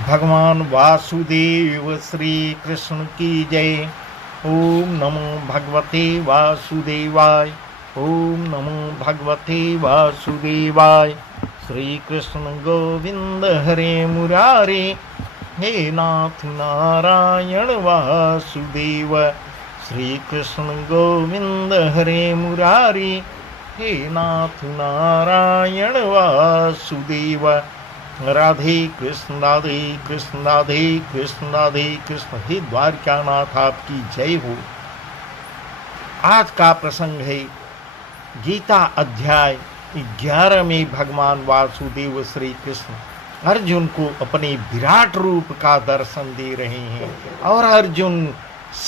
भगवान वासुदेव श्री कृष्ण की जय। ओम नमो भगवते वासुदेवाय। ओम नमो भगवते वासुदेवाय। श्री कृष्ण गोविंद हरे मुरारे, हे नाथ नारायण वासुदेव। श्री कृष्ण गोविंद हरे मुरारे, हे नाथ नारायण वासुदेव। राधे कृष्ण राधे कृष्ण राधे कृष्ण राधे कृष्ण। हे द्वारकानाथ आपकी जय हो। आज का प्रसंग है गीता अध्याय 11 में भगवान वासुदेव श्री कृष्ण अर्जुन को अपने विराट रूप का दर्शन दे रहे हैं और अर्जुन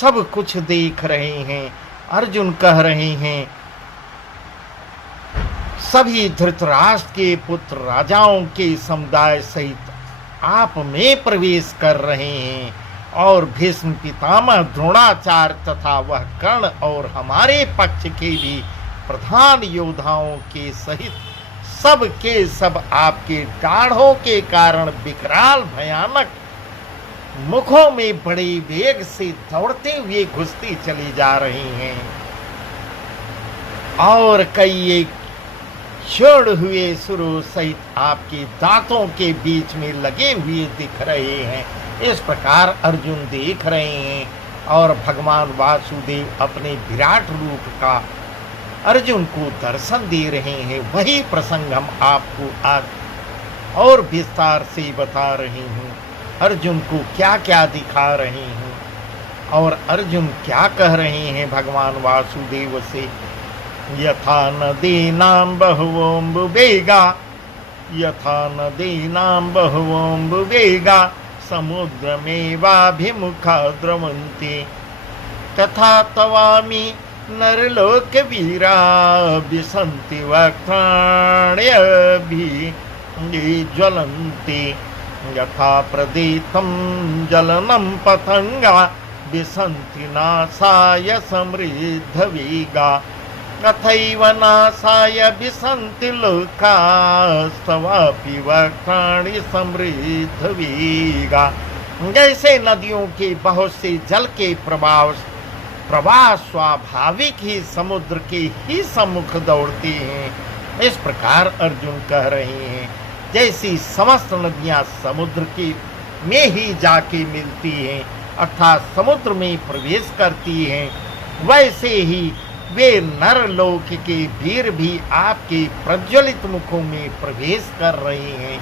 सब कुछ देख रहे हैं। अर्जुन कह रहे हैं सभी धृतराष्ट्र के पुत्र राजाओं के समुदाय सहित आप में प्रवेश कर रहे हैं और भीष्म पितामह द्रोणाचार्य तथा वह कर्ण और हमारे पक्ष के भी प्रधान योद्धाओं के सहित सब के सब आपके दाढ़ों के कारण विकराल भयानक मुखों में बड़े वेग से दौड़ते हुए घुसते चले जा रहे हैं और कई एक छोड़ हुए सुरों सहित आपके दांतों के बीच में लगे हुए दिख रहे हैं। इस प्रकार अर्जुन देख रहे हैं और भगवान वासुदेव अपने विराट रूप का अर्जुन को दर्शन दे रहे हैं। वही प्रसंग हम आपको आज और विस्तार से बता रहे हैं। अर्जुन को क्या क्या दिखा रहे हैं और अर्जुन क्या कह रहे हैं भगवान वासुदेव से। यथा नदीनां बहवोऽम्बुवेगा, यथा नदीनां बहवोऽम्बुवेगा समुद्रमेवाभिमुखा द्रवन्ति, तथा तवामि नरलोकवीरा विशन्ति वक्त्राण्यभिज्वलन्ति। यथा प्रदीप्तं जलनं पतंगा विशन्ति नासाय समृद्धवेगा, तथैव नासाय विशन्ति लोकास्तवापि वक्त्राणि समृद्धवेगा। जैसे नदियों के बहुत से जल के प्रवाह स्वाभाविक ही समुद्र के ही सम्मुख दौड़ते हैं, इस प्रकार अर्जुन कह रहे हैं जैसी समस्त नदियां समुद्र के में ही जाके मिलती हैं अर्थात समुद्र में प्रवेश करती हैं, वैसे ही वे नरलोक के वीर भी आपके प्रज्वलित मुखों में प्रवेश कर रहे हैं।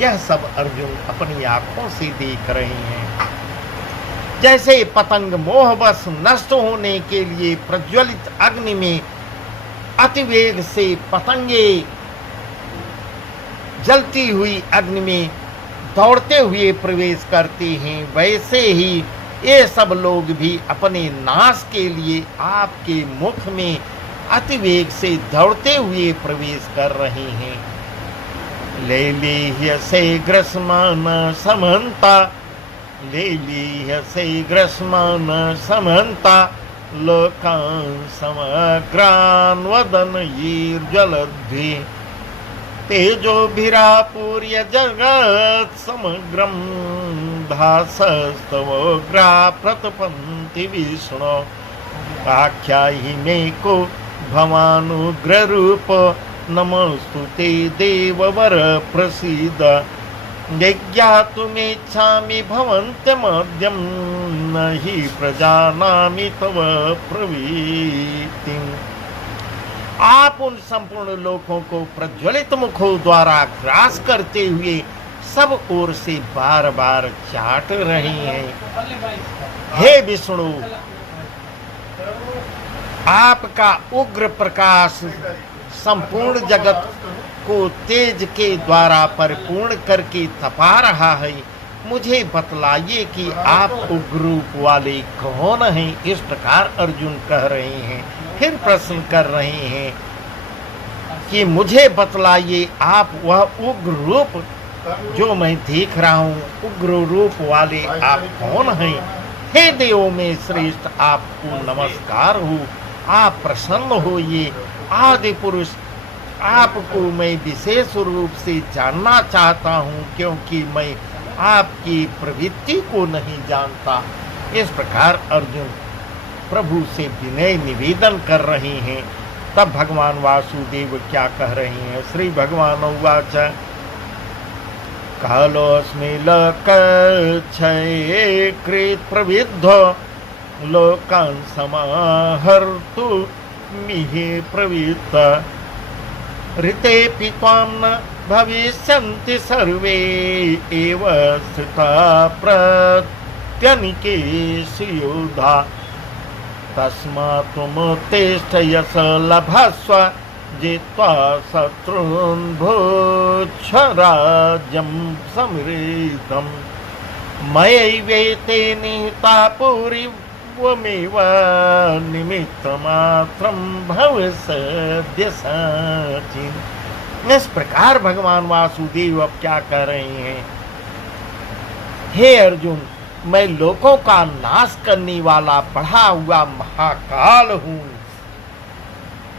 यह सब अर्जुन अपनी आंखों से देख रहे हैं। जैसे पतंग मोहवश नष्ट होने के लिए प्रज्वलित अग्नि में अतिवेग से पतंगे जलती हुई अग्नि में दौड़ते हुए प्रवेश करते हैं, वैसे ही ये सब लोग भी अपने नाश के लिए आपके मुख में अतिवेग से दौड़ते हुए प्रवेश कर रहे हैं। लेलीह्यसे ग्रस्मान समन्ता, लेलीह्यसे ग्रस्मान समन्ता लोकान् समग्रान् वदनैर्ज्वलद्भिः, तेजोभिरापूर्य जगत् समग्रं भासस्तवोग्रा प्रतपन्ति विष्णो। आख्याहि मे को भवानुग्ररूप, नमोऽस्तु ते देववर प्रसीद। यज्ञातुमिच्छामि भवन्त्यमद्यं, न हि प्रजानामि तव प्रवृत्तिम्। आप उन संपूर्ण लोकों को प्रज्वलित मुखों द्वारा ग्रास करते हुए सब ओर से बार बार चाट रहे हैं। हे विष्णु, आपका उग्र प्रकाश संपूर्ण जगत को तेज के द्वारा परिपूर्ण करके तपा रहा है। मुझे बतलाइए कि आप उग्र रूप वाले कौन हैं। इस प्रकार अर्जुन कह रहे हैं। फिर प्रश्न कर रहे हैं कि मुझे बतलाइए आप वह उग्र रूप जो मैं देख रहा हूँ, उग्र रूप वाले आप कौन हैं। हे देवों में श्रेष्ठ, आपको नमस्कार हो। आप प्रसन्न होइए। आदि पुरुष, आपको मैं विशेष रूप से जानना चाहता हूँ, क्योंकि मैं आपकी प्रवृत्ति को नहीं जानता। इस प्रकार अर्जुन प्रभु से विनय निवेदन कर रहे हैं। तब भगवान वासुदेव क्या कह रहे हैं? श्री भगवान उवाच कालोऽस्मि लोकक्षये कृत प्रविद्धो लोकान् समाहर्तुमिह प्रवृत्तः ऋतेऽपि त्वां न भविष्यन्ति सर्वे एव स्थिताः प्रत्यनीकेषु योधा तस्मात् त्वमुत्तिष्ठ यश लभस्व जित्वा शत्रून् भुक्ष राज्यं समृद्धम् मयैवेते निहिता पूर्वमेव निमित्तमात्रं भवस्यद्य सचिन्। इस प्रकार भगवान वासुदेव अब क्या कह रहे हैं? हे अर्जुन, मैं लोकों का नाश करने वाला बढ़ा हुआ महाकाल हूँ।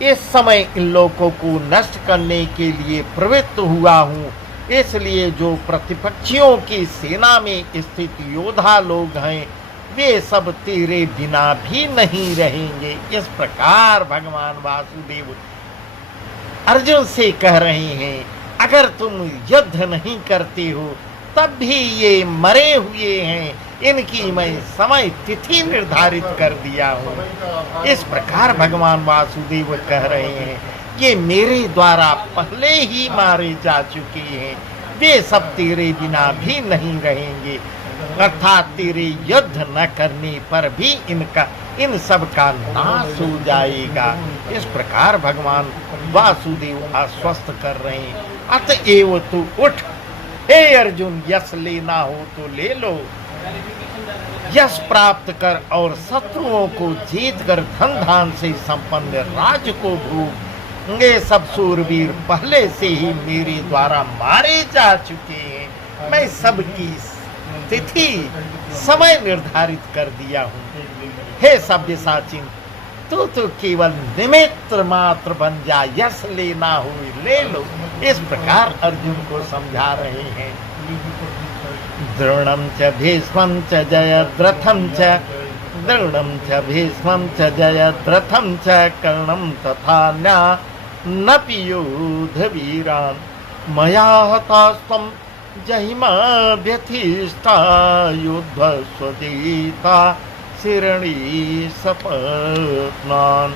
इस समय इन लोगों को नष्ट करने के लिए प्रवृत्त हुआ हूँ। इसलिए जो प्रतिपक्षियों की सेना में स्थित योद्धा लोग हैं वे सब तेरे बिना भी नहीं रहेंगे। इस प्रकार भगवान वासुदेव अर्जुन से कह रहे हैं, अगर तुम युद्ध नहीं करते हो तब भी ये मरे हुए हैं, इनकी मैं समय तिथि निर्धारित कर दिया हूँ। इस प्रकार भगवान वासुदेव कह रहे हैं, ये मेरे द्वारा पहले ही मारे जा चुके हैं, वे सब तेरे बिना भी नहीं रहेंगे, अर्थात तेरे युद्ध न करने पर भी इन सब का नाश हो जाएगा। इस प्रकार भगवान वासुदेव आश्वस्त कर रहे हैं। अतएव तू उठ, हे अर्जुन, यश लेना हो तो ले लो, यश प्राप्त कर और शत्रुओं को जीत कर धन धान से संपन्न राज्य को भोग। ये सब सूरवीर पहले से ही मेरे द्वारा मारे जा चुके हैं। मैं सबकी तिथि समय निर्धारित कर दिया हूँ। हे सव्यसाचिन, तू तो केवल निमित्त मात्र बन जा, यश लेना हो ले लो। इस प्रकार अर्जुन को समझा रहे हैं। द्रोणं च भीष्मं च जयद्रथं च द्रोणं च भीष्मं च जयद्रथं च कर्णं तथान्या नपि योधवीरान् मया हतास्त्वं जहिमा व्यथिष्ठा युद्धस्वदीता शिरणी सपत्नान्।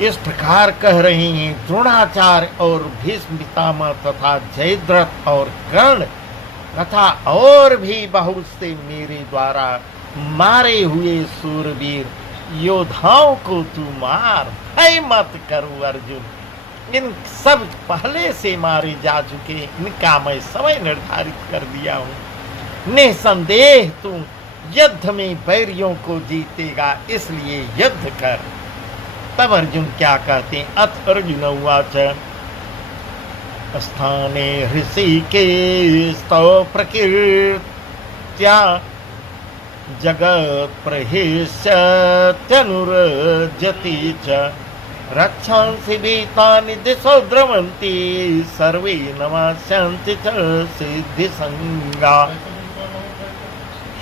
इस प्रकार कह रहे हैं, द्रोणाचार्य और भीष्म पितामह तथा जयद्रथ और कर्ण तथा और भी बहुत से मेरे द्वारा मारे हुए सूरवीर योद्धाओं को तू मार, भय मत करो अर्जुन। इन सब पहले से मारे जा चुके, इनका मैं समय निर्धारित कर दिया हूँ। निसंदेह तू युद्ध में बैरियों को जीतेगा, इसलिए युद्ध कर। तब अर्जुन क्या कहते हैं? अथ अर्जुन उवाच स्थाने ऋषिकेशो प्रकीर्त्या जगत् प्रहिष्यत्यनुरजति च रक्षांसि भीतानि दिशो द्रवन्ति सर्वे नमस्यन्ति च सिद्धिसंगा।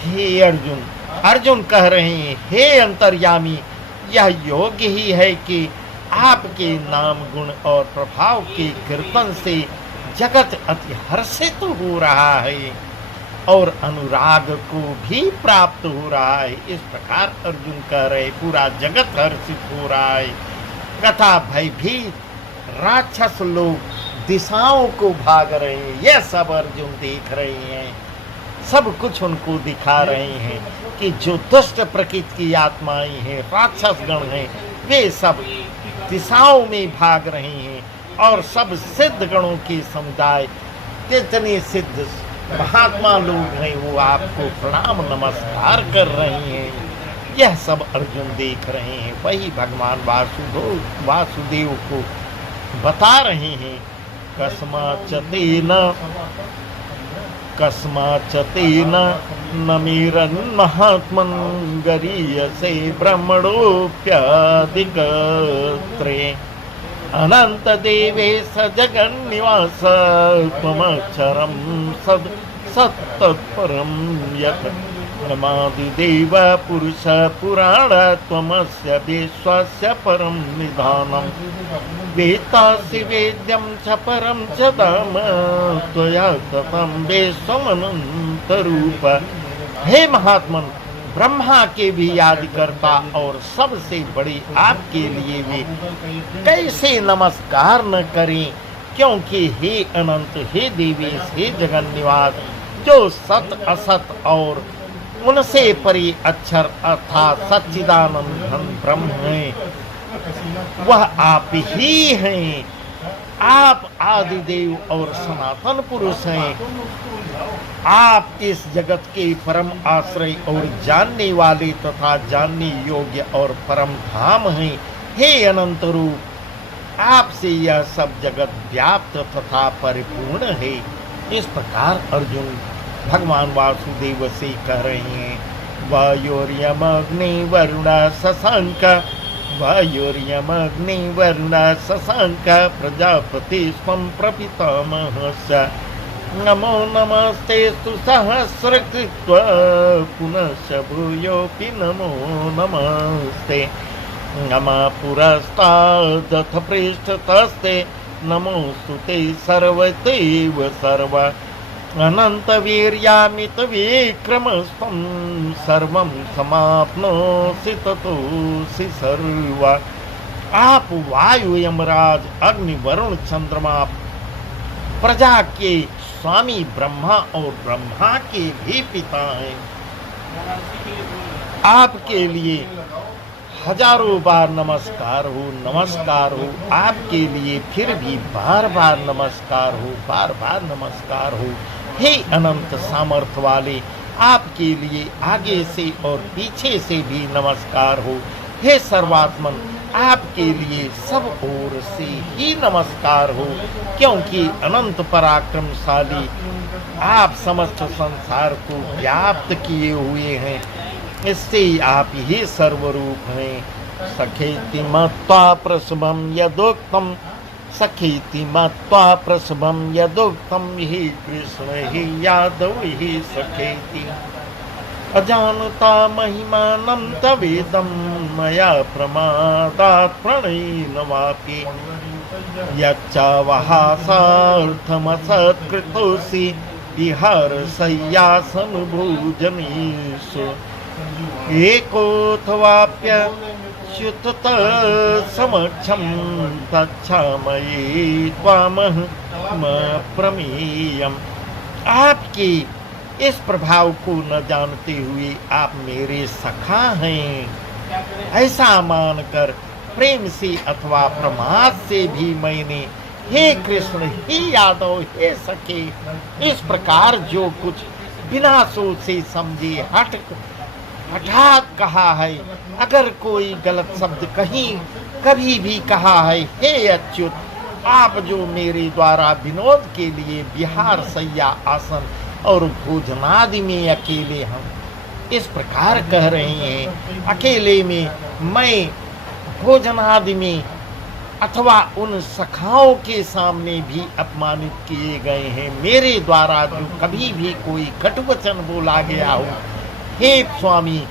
हे अर्जुन, अर्जुन कह रहे हैं, हे अंतर्यामी, यह योग्य ही है कि आपके नाम गुण और प्रभाव के कीर्तन से जगत अति हर्षित हो रहा है और अनुराग को भी प्राप्त हो रहा है। इस प्रकार अर्जुन कह रहे, पूरा जगत हर्षित हो रहा है तथा भयभीत राक्षस लोग दिशाओं को भाग रहे हैं। यह सब अर्जुन देख रहे हैं, सब कुछ उनको दिखा रहे हैं कि जो दुष्ट प्रकृति की आत्माएं हैं, राक्षस गण हैं, वे सब दिशाओं में भाग रहे हैं और सब सिद्ध गणों के समुदाय जितने सिद्ध महात्मा लोग हैं वो आपको प्रणाम नमस्कार कर रहे हैं। यह सब अर्जुन देख रहे हैं। वही भगवान वासुदेव को बता रहे हैं, कस्माच्चतेन नमीरन्महात्मन् गरीयसे ब्रह्मणोऽप्यादिकत्रे अनन्तदेवेश जगन्निवास त्वमक्षरं सत्तत्परं यत् नमादिदेव पुरुष पुराण त्वमस्य विश्वस्य परं निधानम् वेत्तासि वेद्यं च परं च धाम त्वया ततं विश्वमनन्तरूप। हे महात्मन, ब्रह्मा के भी यादकर्ता और सबसे बड़ी आपके लिए भी कैसे नमस्कार न करें, क्योंकि हे अनंत, हे देवेश, हे जगन निवास, जो सत असत और उनसे परि अक्षर अर्थात सच्चिदानंद घन ब्रह्म हैं, वह आप ही हैं। आप आदिदेव और सनातन पुरुष हैं। आप इस जगत के परम आश्रय और जानने वाले तथा जानने योग्य और परम धाम हैं। हे अनंत रूप, आपसे यह सब जगत व्याप्त तथा परिपूर्ण है। इस प्रकार अर्जुन भगवान वासुदेव से कह रहे हैं, वायुर्यमग्नि वरुण शशांक, वायुर्यमग्नि वरुण शशांक प्रजापति स्वं प्रपितामहस्य। नमो नमस्तेस्तु सहस्रकृत्वा पुनश्च भूयोऽपि नमो नमस्ते। नमः पुरस्तादथ पृष्ठतस्ते, नमोऽस्तु ते सर्वतेव सर्व। अनन्तवीर्यामित विक्रमस्त्वं सर्वं समाप्नोषि ततोऽसि सर्व। आप वायु, यमराज, अग्नि, वरुण, चंद्रमा, प्रजा के स्वामी ब्रह्मा और ब्रह्मा के भी पिता हैं। आपके लिए हजारों बार नमस्कार हो, नमस्कार हो। आपके लिए फिर भी बार बार नमस्कार हो, बार बार नमस्कार हो। हे अनंत सामर्थ्य वाले, आपके लिए आगे से और पीछे से भी नमस्कार हो। हे सर्वात्मन, आपके लिए सब ओर से ही नमस्कार हो, क्योंकि अनंत पराक्रमशाली आप समस्त संसार को व्याप्त किए हुए हैं। इससे आप ही सर्वरूप हैं। सखेति मत्वा प्रसभं यदोक्तम, सखेति मत्वा प्रसभं यदोक्तम, हि कृष्ण हि यादव हि सखेति। अजानता महिमानं तवेदं मया प्रमादात् प्रणयेन वापि। यच्चावहासार्थमसत्कृतोऽसि विहारशय्यासनं भोजनेषु। एकोऽथवाप्यच्युत समक्षं तच्छामये त्वामहं प्रमेयम्। आपके इस प्रभाव को न जानते हुए आप मेरे सखा हैं, ऐसा मानकर प्रेम से अथवा प्रमाद से भी मैंने हे कृष्ण, हे यादव, हे सखे, इस प्रकार जो कुछ बिना सोच से समझे हठात कहा है। अगर कोई गलत शब्द कहीं कभी भी कहा है, हे अच्युत, आप जो मेरे द्वारा विनोद के लिए विहार, शय्या, आसन और भोजनादि में अकेले हम इस प्रकार कह रहे हैं, अकेले में मैं भोजनादि में अथवा उन सखाओं के सामने भी अपमानित किए गए हैं। मेरे द्वारा जो कभी भी कोई कटुवचन बोला गया हो, हे स्वामी,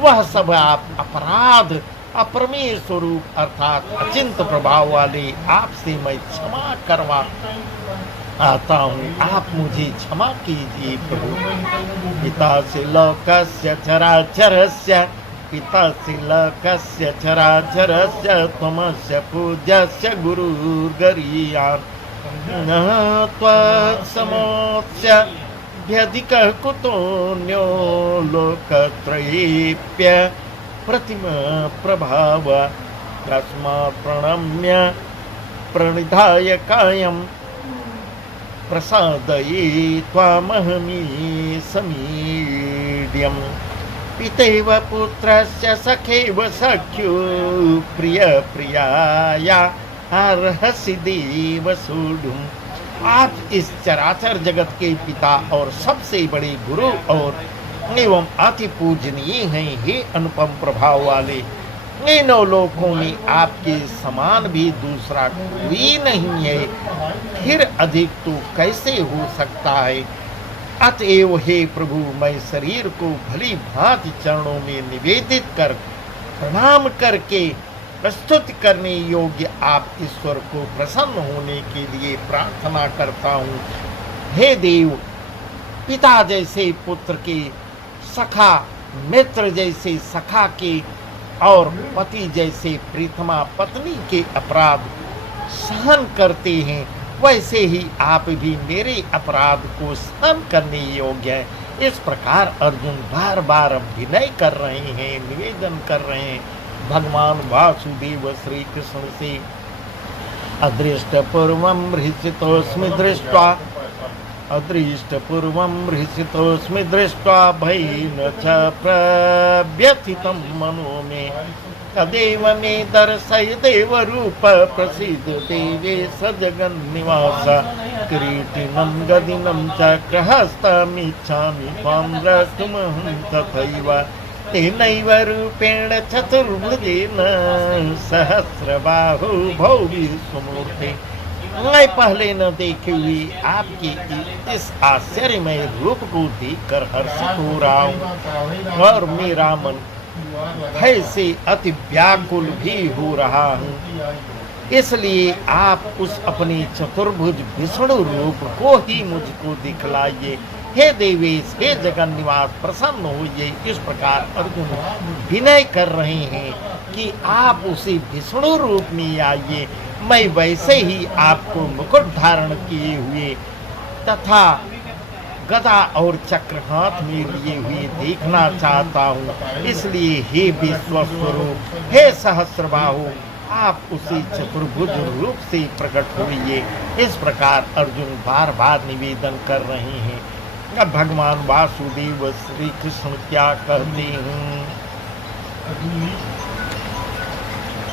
वह सब आप अपराध अप्रमेय स्वरूप अर्थात अचिंत प्रभाव वाले आपसे मैं क्षमा करवा आता हूँ। आप मुझे क्षमा कीजिए प्रभु। पितासि लोकस्य चराचरस्य, पितासि लोकस्य चराचरस्य, त्वमस्य पूज्यस्य गुरुर्गरीयान्। न त्वत्समोऽस्य व्यधिकः कुतोऽन्यो लोकत्रयेऽप्य प्रतिमा प्रभाव। तस्मात् प्रणम्य प्रणिधाय कायं प्रसादये त्वामहमी समीड्यम्। पितेव पुत्रस्य सखेव सख्यो प्रिय प्रियाया अर्हसि देव सोढुम्। आप इस चराचर जगत के पिता और सबसे बड़े गुरु और एवं अति पूजनीय हैं। हे अनुपम प्रभाव वाले, तीनों लोकों में आपके समान भी दूसरा कोई नहीं है, फिर अधिक तो कैसे हो सकता है। अतएव हे प्रभु, मैं शरीर को भली भांति चरणों में निवेदित कर प्रणाम करके प्रस्तुत करने योग्य आप ईश्वर को प्रसन्न होने के लिए प्रार्थना करता हूँ। हे देव, पिता जैसे पुत्र के, सखा मित्र जैसे सखा के और पति जैसे प्रीतमा पत्नी के अपराध सहन करते हैं, वैसे ही आप भी मेरे अपराध को सहन करने योग्य हैं। इस प्रकार अर्जुन बार बार विनय कर रहे हैं, निवेदन कर रहे हैं भगवान वासुदेव श्री कृष्ण से। अदृष्ट पूर्वम हृषितोस्मि दृष्ट्वा, अदृष्ट पूर्वम हृषितोस्मि दृष्ट्वा भयेन च प्रव्यथितं मनो मे, तदेव मे दर्शय देव रूप प्रसीद देवेश जगन्निवास, किरीटिनं गदिनं चक्रहस्तमिच्छामि त्वां द्रष्टुमहं तथैव, तेनैव रूपेण चतुर्भुजेन सहस्रबाहु भौ विश्वमूर्ते। मैं पहले न देखे हुए आपके इस आश्चर्यमय रूप को देखकर हर्षित हो रहा हूँ और मेरा मन भय से अति व्याकुल भी हो रहा हूँ। इसलिए आप उस अपने चतुर्भुज विष्णु रूप को ही मुझको दिखलाइए। हे देवेश, हे जगन निवास, प्रसन्न होइए। इस प्रकार अर्जुन विनय कर रहे हैं कि आप उसी विष्णु रूप में आइए। मैं वैसे ही आपको मुकुट धारण किए हुए तथा गदा और चक्र हाथ में लिए हुए देखना चाहता हूँ। इसलिए हे विश्वस्वरूप, हे सहस्रबाहु, आप उसी चतुर्भुज रूप से प्रकट होइए। इस प्रकार अर्जुन बार बार निवेदन कर रहे हैं। अब भगवान वासुदेव श्री कृष्ण क्या कहते हैं?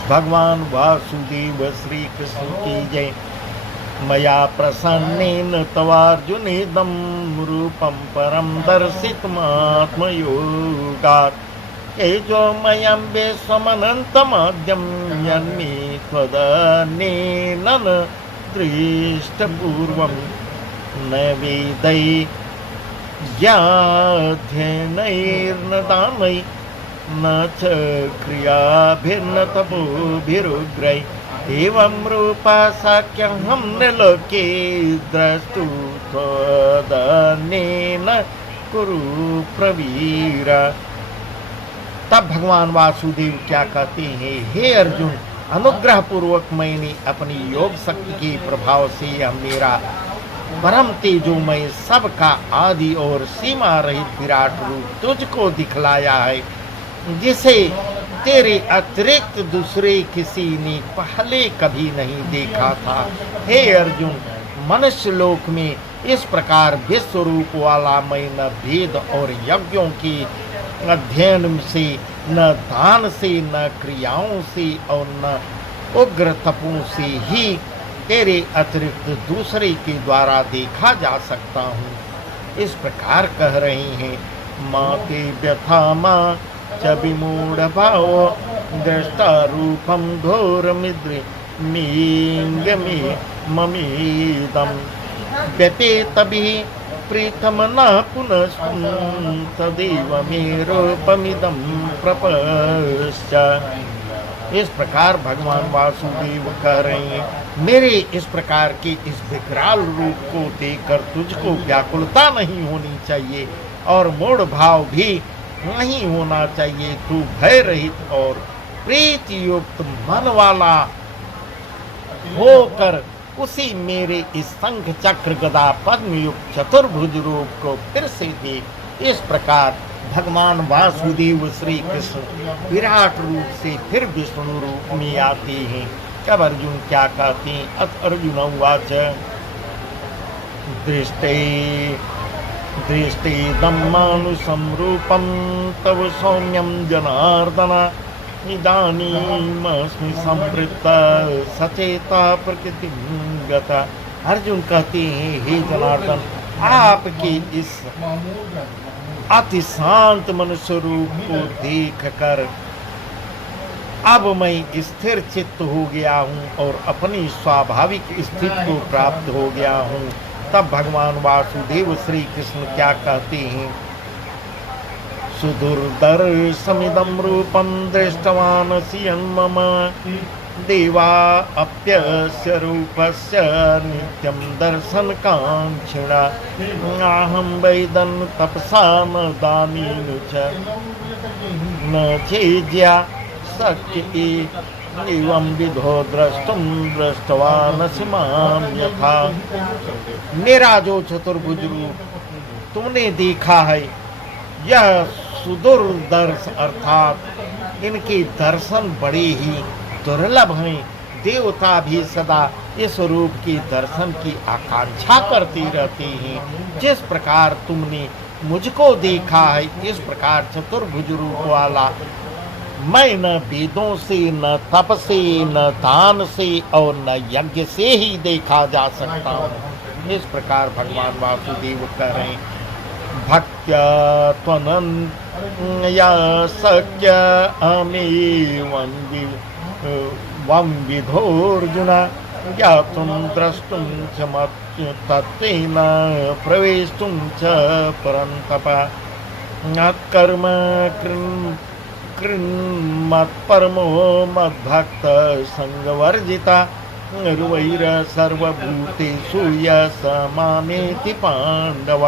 भगवान वासुदेव श्री कृष्ण की जय। मया प्रसन्नेन तवार्जुनेदं रूपं परं दर्शितमात्मयोगात्, तेजोमयं विश्वमनन्तमाद्यं यन्मे त्वदन्येन न दृष्टपूर्वं, न वेदै ज्ञाध्ययनैर्न दानैः न च क्रियाभिर्न तपोभिरुग्रैः, एवं रूपा साख्यहं नृलोके द्रष्टुं त्वदन्येन कुरु प्रवीर। तब भगवान वासुदेव क्या कहते हैं? हे अर्जुन, अनुग्रह पूर्वक मैंने अपनी योग शक्ति के प्रभाव से यह मेरा परम तेजोमय सबका आदि और सीमा रहित विराट रूप तुझको दिखलाया है, जिसे तेरे अतिरिक्त दूसरे किसी ने पहले कभी नहीं देखा था। हे अर्जुन, मनुष्य लोक में इस प्रकार विश्व रूप वाला मैं न वेद और यज्ञों के अध्ययन से, न दान से, न क्रियाओं से और न उग्र तपों से ही तेरे अतिरिक्त दूसरे के द्वारा देखा जा सकता हूँ। इस प्रकार कह रहे हैं। माँ ते व्यथा माँ च विमूढ़ भाव, दृष्टा रूपम घोरमिद्र मींगमे ममीदम, व्यपेतभिः प्रीतम न पुनः तदेव मे रूपमिदं प्रपश्च। इस प्रकार भगवान वासुदेव कह रहे हैं, मेरे इस प्रकार के इस विकराल रूप को देखकर तुझको व्याकुलता नहीं होनी चाहिए और मूढ़ भाव भी नहीं होना चाहिए। तू भय रहित और प्रीति युक्त मन वाला होकर उसी मेरे इस शंख चक्र गदा पद्म युक्त चतुर्भुज रूप को फिर से देख। इस प्रकार भगवान वासुदेव श्री कृष्ण विराट रूप से फिर विष्णु रूप में आते हैं। तब अर्जुन क्या कहते हैं? अथ अर्जुन उवाच दृष्टेदं मानुषं रूपं तव सौम्यं जनार्दन, इदानीमस्मि संवृत्तः सचेता प्रकृतिं गतः। अर्जुन कहते हैं, हे जनार्दन, आपके इस अति शांत मनुष्य रूप को देखकर अब मैं स्थिर चित्त हो गया हूँ और अपनी स्वाभाविक स्थिति को प्राप्त हो गया हूँ। तब भगवान वासुदेव श्री कृष्ण क्या कहते हैं, सुदुर्दर्शमिदं रूपं दृष्टवानसि यन्मम देवा अप्यस्य रूपस्य नित्यं दर्शनकाङ्क्षिणा अहं वैदन् तपसा न दानेन च न चेज्या शक्य एवं विधो द्रष्टुम दृष्टवानसि मां यथा। मेरा जो चतुर्भुज रूप तुमने देखा है, यह सुदुर्दर्श अर्थात इनके दर्शन बड़े ही दुर्लभ हैं। देवता भी सदा इस रूप के दर्शन की आकांक्षा करते रहते हैं। जिस प्रकार तुमने मुझको देखा है, इस प्रकार चतुर्भुज रूप वाला मैं न वेदों से, न तप से, न दान से और न यज्ञ से ही देखा जा सकता हूँ। इस प्रकार भगवान वासुदेव कह रहे हैं, भक्त्या त्वनन्या शक्य अमेवं वं विधोऽर्जुन ज्ञातुं द्रष्टुं च तत्तेन प्रवेष्टुं च परन्तप कर्म कृन्मत्परमो मद्भक्त संगवर्जिता निर्वैर सर्वभूतेषु यः मामेति पांडव।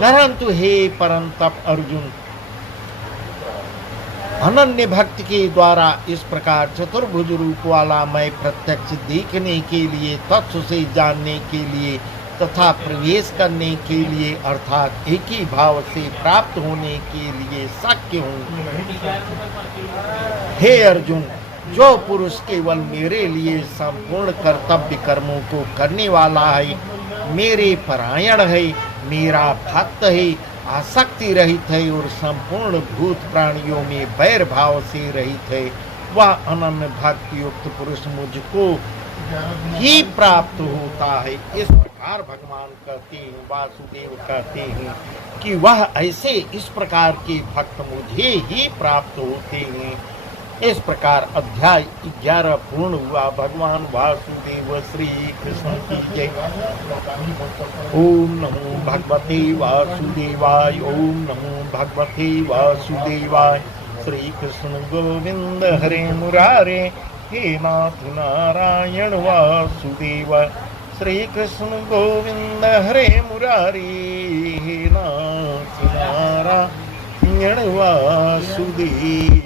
परंतु हे परंतप अर्जुन, अनन्य भक्ति के द्वारा इस प्रकार चतुर्भुज रूप वाला मैं प्रत्यक्ष देखने के लिए, तत्व से जानने के लिए तथा प्रवेश करने के लिए अर्थात एक ही भाव से प्राप्त होने के लिए शक्य हूँ। हे अर्जुन, जो पुरुष केवल मेरे लिए संपूर्ण कर्तव्य कर्मों को करने वाला है, मेरे परायण है, मेरा भक्त है, आसक्ति रहित है और संपूर्ण भूत प्राणियों में वैर भाव से रहित है, वह अनन्य भक्ति युक्त पुरुष मुझको ही प्राप्त होता है। इस प्रकार भगवान कहते हैं, वासुदेव कहते हैं कि वह ऐसे इस प्रकार के भक्त मुझे ही प्राप्त होते हैं। इस प्रकार अध्याय 11 पूर्ण हुआ। भगवान वासुदेव श्री कृष्ण की जय। ओम नमो भगवते वासुदेवाय। ओम नमो भगवते वासुदेवाय। श्री कृष्ण गोविंद हरे मुरारे, हे नाथ नारायण वासुदेव। श्री कृष्ण गोविंद हरे मुरारी, हे नाथ नारायण वासुदेव।